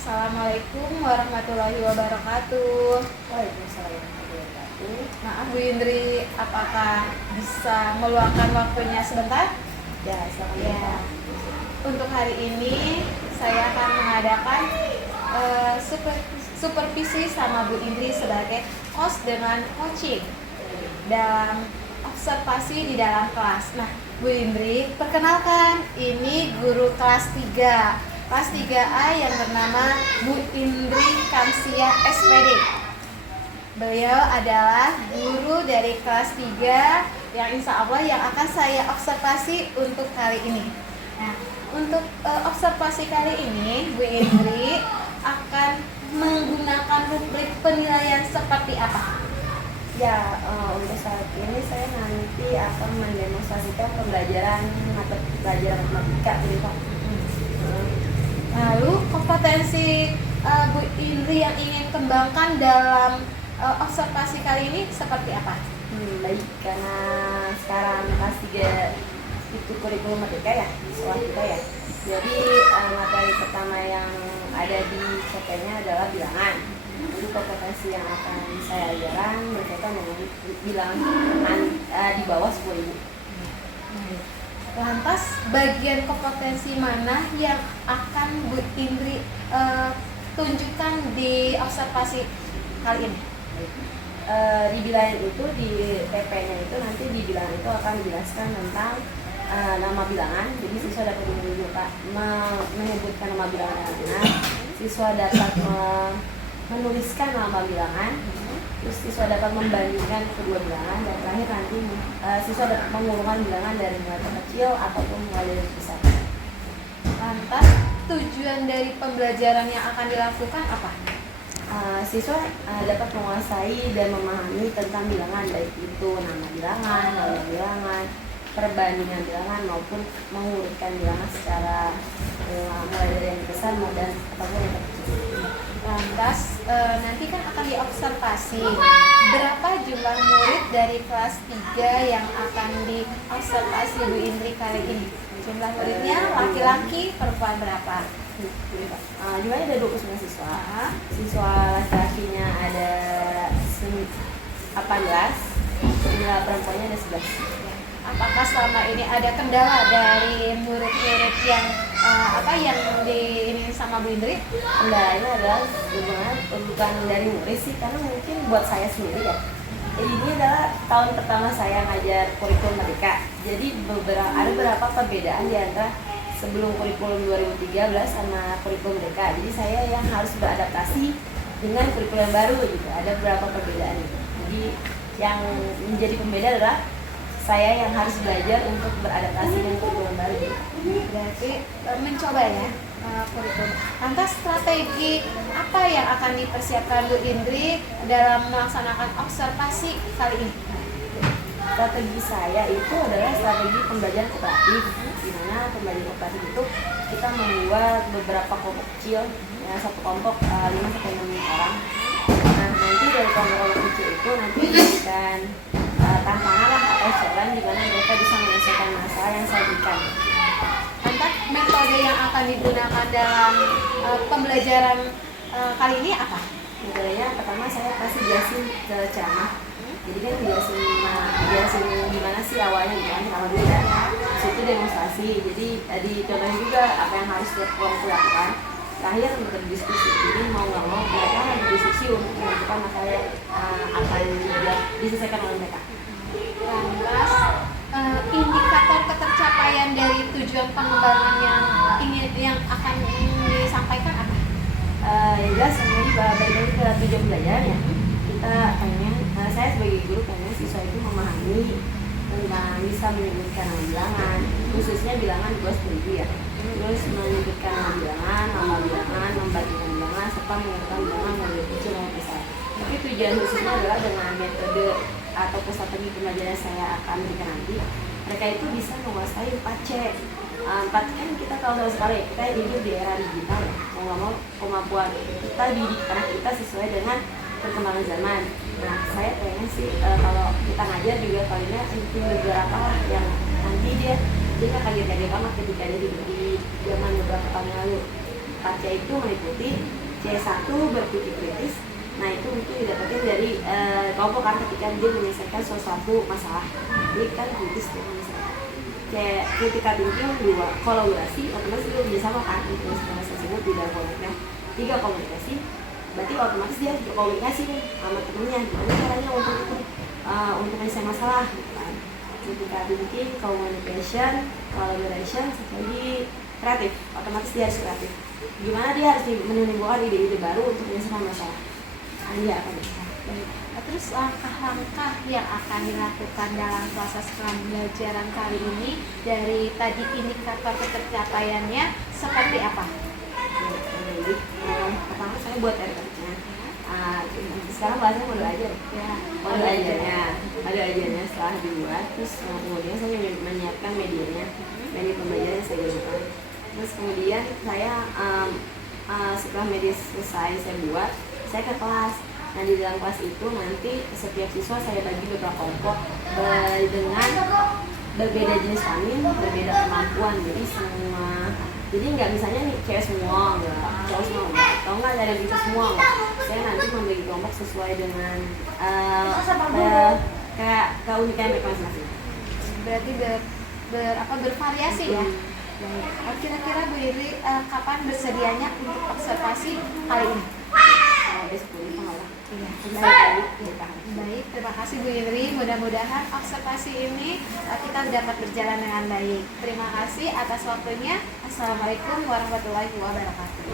Assalamualaikum warahmatullahi wabarakatuh. Waalaikumsalam warahmatullahi wabarakatuh. Maaf Bu Indri, apakah bisa meluangkan waktunya sebentar? Ya, selamat Ya. Untuk hari ini saya akan mengadakan supervisi sama Bu Indri sebagai host dengan coaching dan observasi di dalam kelas. Nah, Bu Indri, perkenalkan, ini guru kelas 3 Kelas 3A yang bernama Bu Indri Kamsia SPD. Beliau adalah guru dari kelas 3 yang insya Allah yang akan saya observasi untuk kali ini. Nah, untuk observasi kali ini, Bu Indri akan menggunakan rubrik penilaian seperti apa? Ya, untuk saat ini saya nanti akan mendemonstrasikan pembelajaran pelajaran matematika ini Pak. Lalu kompetensi Bu Indri yang ingin kembangkan dalam observasi kali ini seperti apa? Baik, karena sekarang kelas 3 itu kurikulum merdeka ya, sekolah kita ya. Jadi materi pertama yang ada di CP-nya adalah bilangan. Jadi kompetensi yang akan saya ajarkan berkaitan dengan bilangan di bawah 10.000. Lantas bagian kompetensi mana yang akan Bu Indri tunjukkan di observasi kali ini? Di bilangan itu, di TP-nya itu nanti di bilangan itu akan dijelaskan tentang nama bilangan. Jadi siswa dapat menyebutkan nama bilangan dengan siswa dapat menuliskan nama bilangan, terus siswa dapat membandingkan kedua bilangan, dan terakhir nanti siswa dapat mengurungkan bilangan dari nilai terkecil ataupun nilai dari besar. Lantas tujuan dari pembelajaran yang akan dilakukan apa? Siswa dapat menguasai dan memahami tentang bilangan, baik itu nama bilangan, nilai bilangan, perbandingan bilangan maupun mengurutkan bilangan secara mulai dari yang besar dan ataupun yang terkecil. Lantas nanti kan akan diobservasi berapa jumlah murid dari kelas 3 yang akan diobservasi Bu Indri kali ini. Jumlah muridnya laki-laki, perempuan berapa? Jumlahnya ada 29 siswa. Siswa laki-lakinya ada 18, jumlah perempuannya ada 11. Apakah selama ini ada kendala dari murid-murid yang yang ini sama Bu Indri? Kendalanya adalah sebenarnya bukan dari murid sih, karena mungkin buat saya sendiri ya. Ini adalah tahun pertama saya ngajar kurikulum merdeka. Jadi ada beberapa perbedaan di antara sebelum kurikulum 2013 sama kurikulum merdeka. Jadi saya yang harus beradaptasi dengan kurikulum yang baru gitu. Ada beberapa perbedaan gitu. Jadi yang menjadi pembeda adalah saya yang harus belajar untuk beradaptasi dengan kurikulum baru. Berarti mencoba ya kurikulum. Lantas strategi apa yang akan dipersiapkan Bu Indri dalam melaksanakan observasi kali ini? Strategi saya itu adalah strategi pembelajaran kooperatif, di mana pembelajaran kooperatif itu kita membuat beberapa kelompok kecil, ya, satu kelompok 5-6 orang. Nah, nanti dari kelompok kecil itu nanti diberikan tantangan atau challenge di mana mereka bisa menyelesaikan masalah yang saya berikan. Lantas metode yang akan digunakan dalam pembelajaran kali ini apa? Metodenya pertama saya kasih jelasin ke ceramah. Jadi kan jelasin gimana sih awalnya gitu kan, pertama dulu ya. Situ demonstrasi. Jadi dicontohin juga apa yang harus tiap kelompok lakukan. Terakhir berdiskusi. Jadi mau nggak mau mereka akan berdiskusi untuk menentukan masalah yang akan diselesaikan oleh mereka. Lantas indikator ketercapaian dari tujuan pengembangan yang akan disampaikan apa? Yang jelas tadi balik lagi ke tujuan belajar ya. Kita pengen, saya sebagai guru pengen siswa itu memahami tentang bisa menyebutkan nama bilangan, khususnya bilangan di bawah 10.000 ya. Terus menyebutkan nama bilangan, membagikan bilangan, serta mengurutkan bilangan dari kecil maupun besar. Tapi tujuan khususnya adalah dengan metode ataupun strategi pembelajaran saya akan berikan nanti, mereka itu bisa menguasai 4C. 4 kan kita tahu sekali, kita hidup di era digital ya. Mau nggak mau kemampuan kita didik anak kita sesuai dengan perkembangan zaman. Nah, saya pengen sih kalau kita ngajar juga kalinya itu beberapa yang nanti dia nggak kaget-kaget amat ketika dia di zaman beberapa tahun lalu. 4C itu meliputi C1 berpikir kritis. Nah itu mungkin didapatkan dari kelompok kan ketika dia menyelesaikan suatu masalah. Ini kan kritis tuh misalnya. Kayak kritika thinking 2, kolaborasi, otomatis dia bekerjasama kan untuk menyelesaikan tersebut di dalam kelompoknya. 3, komunikasi, berarti otomatis dia harus berkomunikasi nih sama temennya. Gimana caranya untuk menyelesaikan masalah gitu kan. Kritika thinking, communication, collaboration, satu lagi kreatif, otomatis dia harus kreatif. Gimana dia harus menimbulkan ide-ide baru untuk menyelesaikan masalah. Iya, apa bisa. Nah, terus langkah-langkah yang akan dilakukan dalam proses pembelajaran kali ini dari tadi indikator ketercapaiannya seperti apa? Pertama saya buat RPT-nya. Sekarang bahasanya model ajar. Ya, model ajarnya setelah dibuat, terus kemudian saya menyiapkan medianya, media pembelajaran yang saya gunakan. Terus kemudian saya setelah media selesai saya buat, saya ke kelas. Nah di dalam kelas itu nanti setiap siswa saya bagi beberapa kelompok dengan berbeda jenis kelamin, berbeda kemampuan. Jadi nggak misalnya nih cewek semua, nggak cowok semua, nggak, atau nggak ada gitu semua, nggak. Saya nanti membagi kelompok sesuai dengan kayak keunikan mereka masing-masing. Berarti bervariasi ya. Kira-kira Bu Indri kapan bersedianya untuk observasi kali ini? Besok pagi. Baik, terima kasih Bu Indri. Mudah-mudahan observasi ini kita dapat berjalan dengan baik. Terima kasih atas waktunya. Assalamualaikum warahmatullahi wabarakatuh.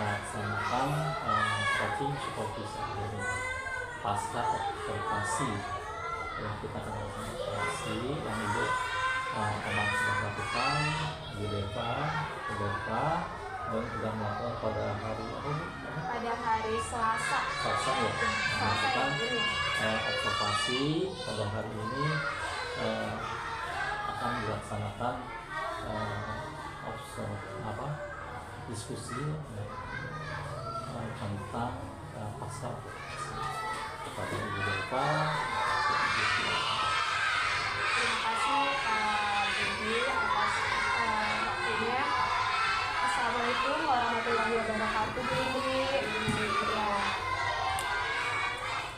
melaksanakan coaching psikologi pasca observasi. Yang kita akan melakukan observasi yang ibu teman sudah lakukan di Deva, dan sudah melakukan pada hari apa? Pada hari Selasa. Selasa ya. Selasa yang ini. Observasi pada hari ini akan dilaksanakan diskusi tentang pasca kepada Ibu Deva. Terima kasih Pak Budi atas waktunya. Assalamualaikum warahmatullahi wabarakatuh, Bu Indri. Ya.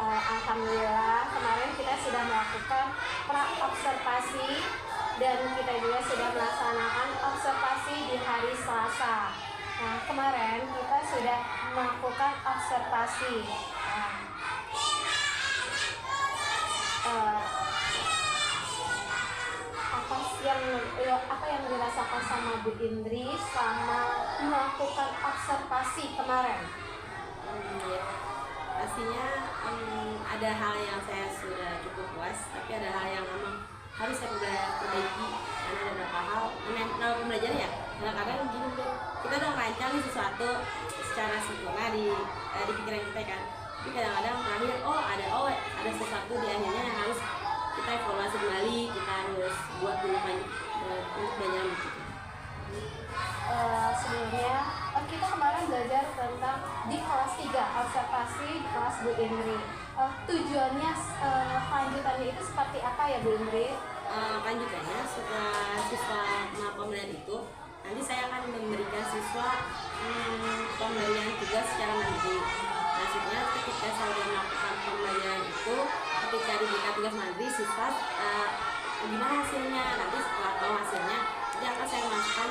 Alhamdulillah kemarin kita sudah melakukan pra-observasi dan kita juga sudah melaksanakan observasi di hari Selasa. Nah, kemarin kita sudah melakukan observasi. Apa yang dirasakan sama Bu Indri selama melakukan observasi kemarin? Ya, pastinya ada hal yang saya sudah cukup puas, tapi ada hal yang memang harus saya perbaiki karena ada beberapa hal. Dalam pembelajaran ya, kadang-kadang gini tuh, kita udah merancang sesuatu secara sempurna di pikiran kita kan, tapi kadang-kadang terakhir ada sesuatu di akhirnya yang harus kita evaluasi kembali, kita harus buat dulu untuk belajar begitu. Sebelumnya kita kemarin belajar tentang di kelas 3 observasi di kelas Bu Indri. Tujuannya lanjutannya itu seperti apa ya Bu Indri? Lanjutannya setelah siswa melakukan pembelajaran itu, nanti saya akan memberikan siswa pemberian tugas secara mandiri. Maksudnya ketika saya sudah melakukan pembelajaran itu, ketika diberikan tugas mandiri, siswa gimana hasilnya, nanti setelah tahu hasilnya nanti akan saya masukkan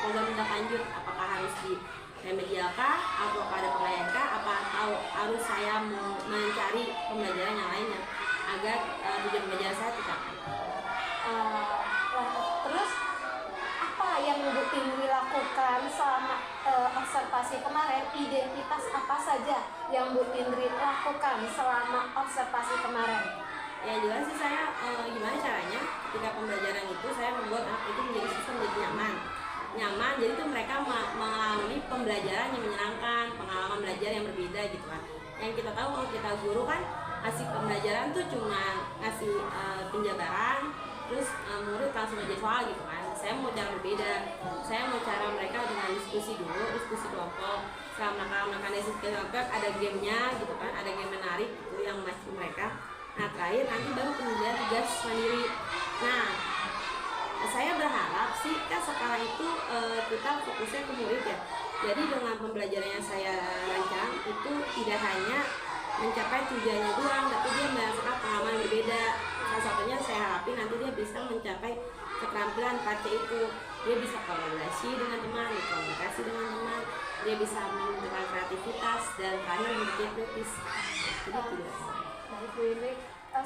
program tindak lanjut, apakah harus di remedial kah, apakah ada penilaian kah, atau harus saya mau mencari pembelajaran yang lainnya agar tujuan belajar saya tercapai. Terus apa yang Bu Indri lakukan selama observasi kemarin? Identitas apa saja yang Bu Indri lakukan selama observasi kemarin? Ya jelas sih saya gimana caranya ketika pembelajaran itu saya membuat anak itu menjadi siswa menjadi nyaman, jadi tuh mereka mengalami pembelajaran yang menyenangkan, pengalaman belajar yang berbeda gitu kan. Yang kita tahu kalau kita guru kan ngasih pembelajaran tuh cuma ngasih penjabaran, terus murid langsung aja soal gitu kan. Saya mau cara berbeda, saya mau cara mereka dengan diskusi dulu, diskusi kelompok. Setelah mereka diskusi kelompok ada gamenya gitu kan, ada game menarik gitu yang masih mereka. Nah terakhir nanti baru kemudian tugas mandiri. Nah saya berharap sih kan sekarang itu kita fokusnya ke murid ya. Jadi dengan pembelajaran yang saya rancang itu tidak hanya mencapai tujuannya doang, tapi dia merasakan pengalaman berbeda. Salah satunya saya harapin nanti dia bisa mencapai keterampilan pace itu. Dia bisa kolaborasi dengan teman, komunikasi dengan teman, dia bisa menunjukkan kreativitas dan terakhir menjadi kritis. Jadi tidak. Baik Bu Indri,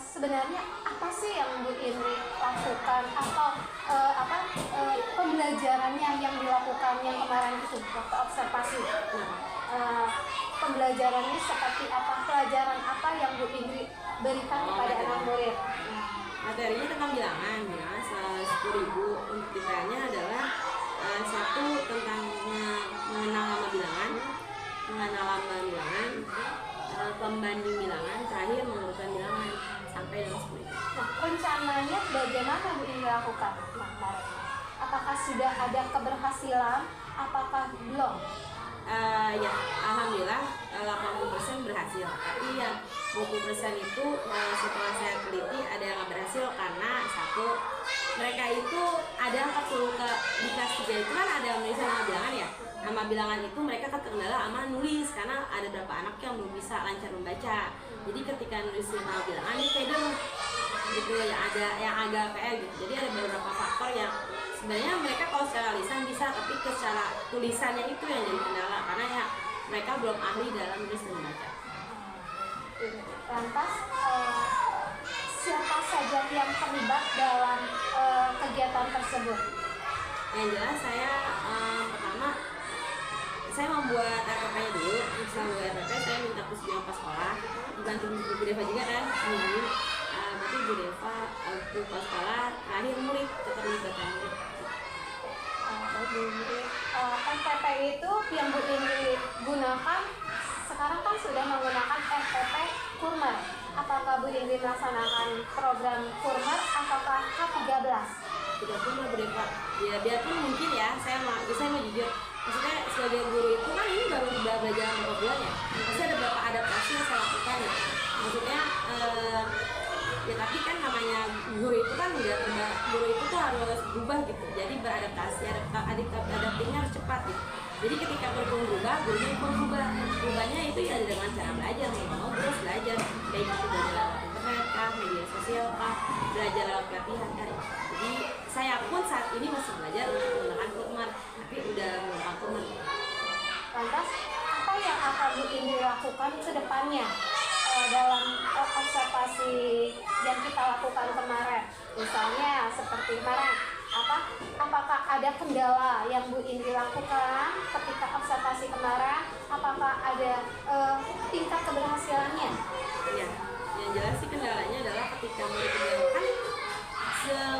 sebenarnya apa sih yang Bu Indri lakukan atau pembelajarannya yang dilakukan yang kemarin itu waktu observasi? Pembelajarannya seperti apa? Pelajaran apa yang Bu Indri berikan kepada anak murid? Materinya tentang bilangan 10.000. Untuk detailnya adalah satu tentang mengenal nama bilangan, pembanding bilangan, terakhir mengurutkan bilangan sampai dengan 10.000. Nah, rencananya bagaimana Bu Indri lakukan? Apakah sudah ada keberhasilan? Apakah belum? Ya, alhamdulillah 80% berhasil. Tapi yang 20% itu setelah saya teliti ada yang nggak berhasil karena satu, mereka itu ada angka di kelas 3 itu kan ada menuliskan nama bilangan ya. Nama bilangan itu mereka terkendala sama nulis karena ada beberapa anak yang belum bisa lancar membaca. Jadi ketika nulis nama bilangan dia pede gitu yang agak PR gitu. Jadi ada beberapa faktor yang sebenarnya mereka kalau secara lisan bisa, tapi secara tulisannya itu yang jadi kendala karena ya mereka belum ahli dalam menulis dan membaca. Lantas siapa saja yang terlibat dalam kegiatan tersebut? Yang jelas saya pertama saya membuat RPP-nya dulu. Setelah membuat RPP, saya minta puskesmas pas sekolah, dibantu Bu Deva juga kan seminggu. Berarti Bu Deva waktu pas sekolah terakhir murid keterlibatan murid. RPP itu yang Bu Indri gunakan sekarang kan sudah menggunakan RPP Kurmer. Apakah Bu Indri melaksanakan program Kurmer ataukah K13? Tidak pun Bu Deva. Ya biarpun mungkin ya, saya mau jujur. Maksudnya sebagai guru itu kan ini baru belajar beberapa bulan ya. Pasti ada beberapa adaptasi yang saya lakukan ya. Maksudnya ya tapi kan namanya guru itu kan guru itu tuh harus berubah gitu. Jadi beradaptasi, adaptifnya harus cepat gitu. Jadi ketika kurikulum berubah, gurunya pun berubah. Berubahnya itu ya dengan cara belajar, mau terus belajar, baik itu belajar lewat internet kah, media sosial kah, belajar lewat pelatihan kan. Jadi saya pun saat ini masih belajar untuk menggunakan Kurmer, tapi udah menggunakan Kurmer. Lantas, apa yang akan Bu Indri lakukan ke depannya dalam observasi yang kita lakukan kemarin? Misalnya seperti kemarin, apakah ada kendala yang Bu Indri lakukan ketika observasi kemarin? Apakah ada tingkat keberhasilannya? Ya, yang jelas sih kendalanya adalah ketika murid kan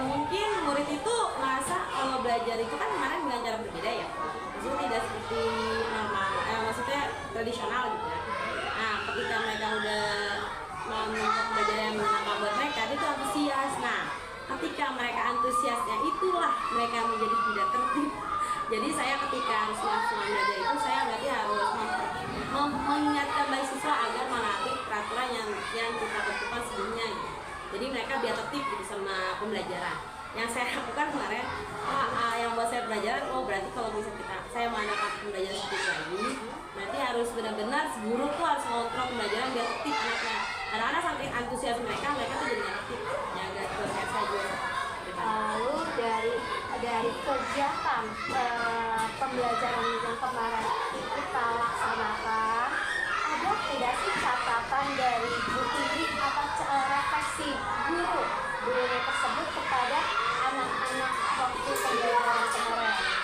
mungkin murid itu merasa kalau belajar itu kan kemarin dengan cara berbeda ya, maksudnya tidak seperti normal, maksudnya tradisional gitu ya. Nah, ketika mereka udah menemukan belajar yang menyenangkan buat mereka, itu antusias. Nah, ketika mereka antusiasnya itulah mereka menjadi tidak tertib. Jadi saya ketika harus melakukan belajar itu, saya berarti harus mengingatkan baik siswa agar menaati peraturan yang kita tentukan sebelumnya gitu. Jadi mereka biar tertib gitu sama pembelajaran. Yang saya lakukan kemarin, yang buat saya pelajaran, berarti kalau misalnya saya mengadakan pembelajaran seperti lagi, berarti harus benar-benar guru tuh harus mengontrol pembelajaran biar tertib anaknya. Anak-anak sampai antusias mereka tuh jadi nggak tertib. Ya nggak terus saja. Lalu dari kegiatan pembelajaran yang kemarin kita laksanakan, ada tidak sih catatan dari Bu Indri atas refleksi guru tersebut kepada anak-anak waktu pembelajaran kemarin?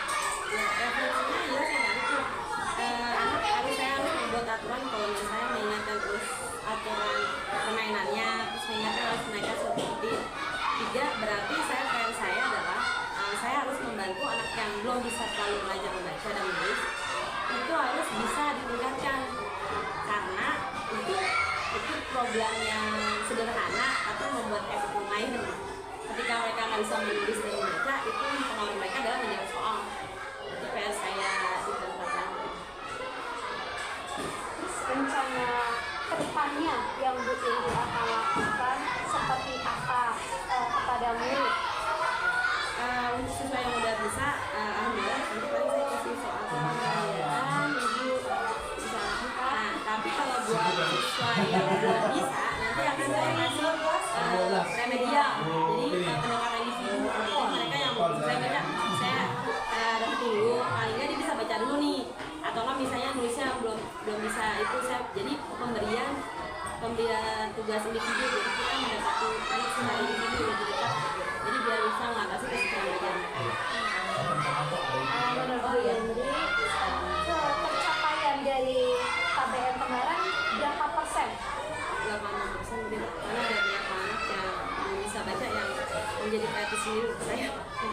Ya, refleksinya jelas ya itu anak saya harus membuat aturan kalau misalnya saya mengingatkan terus aturan permainannya, terus mengingatkan harus mereka seperti tidak berarti saya adalah saya harus membantu anak yang belum bisa terlalu belajar membaca dan menulis itu harus bisa ditingkatkan karena itu program yang sederhana atau membuat efek lumayan. Ketika mereka nggak bisa menulis dan membaca itu pengalaman mereka adalah menjawab soal. Itu PR saya di tempat. Rencana kedepannya yang Bu Indri akan lakukan seperti apa kepada murid? Untuk siswa yang udah bisa, alhamdulillah nanti paling saya kasih soal pembelajaran, ibu bisa lakukan. Nah, tapi kalau buat siswa yang belum bisa, nanti akan saya kasih remedial. Jadi pendekatan individu. Jadi mereka yang saya baca, saya dapat dulu, paling nggak dia bisa baca dulu nih. Atau nggak misalnya nulisnya belum bisa itu saya jadi pemberian tugas individu. Jadi kita mendapati anak secara individu lebih dekat. Jadi biar bisa mengatasi kesulitan belajar. Menurut Bu Indri, pencapaian dari KBM kemarin berapa persen? 80% karena ada banyak anak yang belum bisa baca yang menjadi kreatif sendiri saya.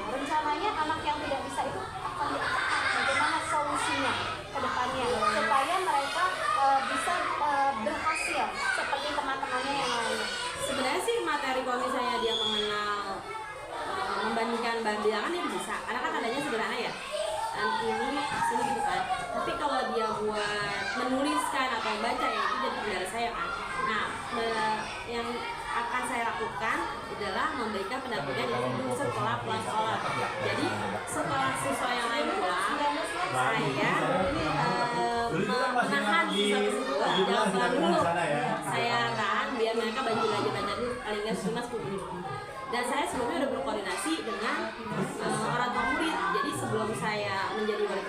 Rencananya anak yang tidak bisa itu akan diapakan? Bagaimana solusinya ke depannya supaya mereka bisa berhasil seperti teman-temannya yang lain? Sebenarnya sih materi kalau misalnya dia mengenal membandingkan bilangan dia bisa. Karena kan adanya sederhana ya. Dan ini sini gitu kan. Tapi kalau dia buat menuliskan atau membaca ya itu jadi kendala saya kan. Nah, yang akan saya lakukan adalah memberikan pendampingan individu setelah pulang sekolah. Jadi setelah siswa yang lain pulang, saya menahan siswa tersebut jangan pulang dulu. Saya tahan biar mereka belajar dulu paling nggak 5-10 menit. Dan saya sebelumnya udah berkoordinasi dengan orang tua murid. Jadi sebelum saya menjadi wali